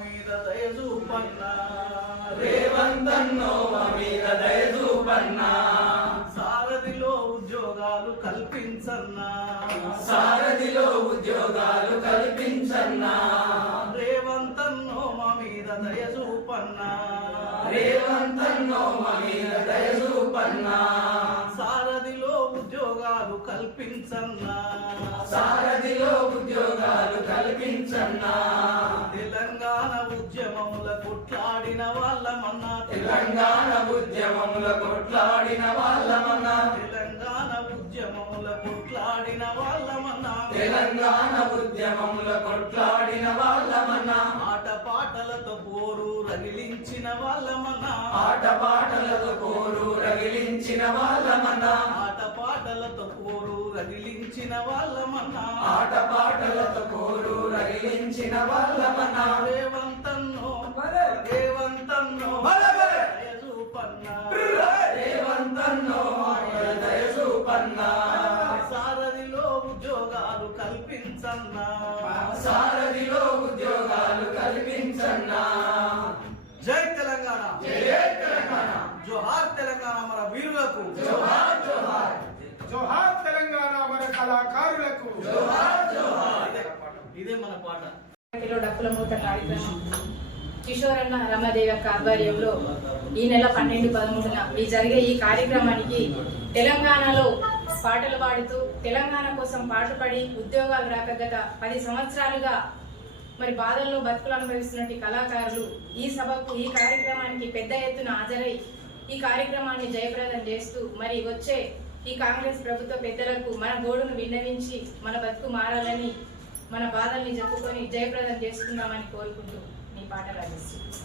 మీద దయచూపన్నా రేవంతన్నో మా మీద దయచూపన్నా సారథిలో ఉద్యోగాలు కల్పించన్నా సారథిలో ఉద్యోగాలు కల్పించన్నా రేవంతన్నో మా మీద దయచూపన్నా రేవంతన్నో మా మీద దయచూపన్నా సారథిలో ఉద్యోగాలు కల్పించన్నా సారథిలో ఉద్యోగాలు కల్పించన్నా. ఉద్యమముల కొట్లాడిన వాళ్ళమన్నా తెలంగాణ ఉద్యమముల కొట్లాడిన వాళ్ళమన్నా తెలంగాణ ఉద్యమముల కొట్లాడిన వాళ్ళమన్నా తెలంగాణ ఉద్యమముల కొట్లాడిన వాళ్ళమన్నా ఆట పాటలతో పోరు రగిలించిన వాళ్ళమన్నా ఆట పాటలతో కోరు రగిలించిన వాళ్ళమన్నా ఆట పాటలతో పోరు రగిలించిన వాళ్ళమన్నా ఆట పాటలతో కోరు రగిలించిన వాళ్ళమన్నా కల్పించన్నా. సారథిలో ఉద్యోగాలు కల్పించన్నా. జై తెలంగాణ. జై తెలంగాణ. జోహార్ తెలంగాణ మన వీరులకు. జోహార్ జోహార్. జోహార్ తెలంగాణ మన కళాకారులకు. జోహార్ జోహార్. ఇదే మన పాట. డప్పుల మూత కార్యక్రమం కిషోరన్న రమాదేవి యొక్క ఆధ్వర్యంలో ఈ నెల పన్నెండు పదమూడున ఈ జరిగే ఈ కార్యక్రమానికి తెలంగాణలో పాటలు పాడుతూ తెలంగాణ కోసం పాటుపడి ఉద్యోగాలు రాక గత పది సంవత్సరాలుగా మరి బాధల్లో బతుకులు అనుభవిస్తున్నటువంటి కళాకారులు ఈ సభకు ఈ కార్యక్రమానికి పెద్ద ఎత్తున హాజరై ఈ కార్యక్రమాన్ని జయప్రదం చేస్తూ మరి వచ్చే ఈ కాంగ్రెస్ ప్రభుత్వ పెద్దలకు మన గోడును విన్నవించి మన బతుకు మారాలని మన బాధల్ని చెప్పుకొని జయప్రదం చేసుకుందామని కోరుకుంటూ మీ పాట రాజేస్తుంది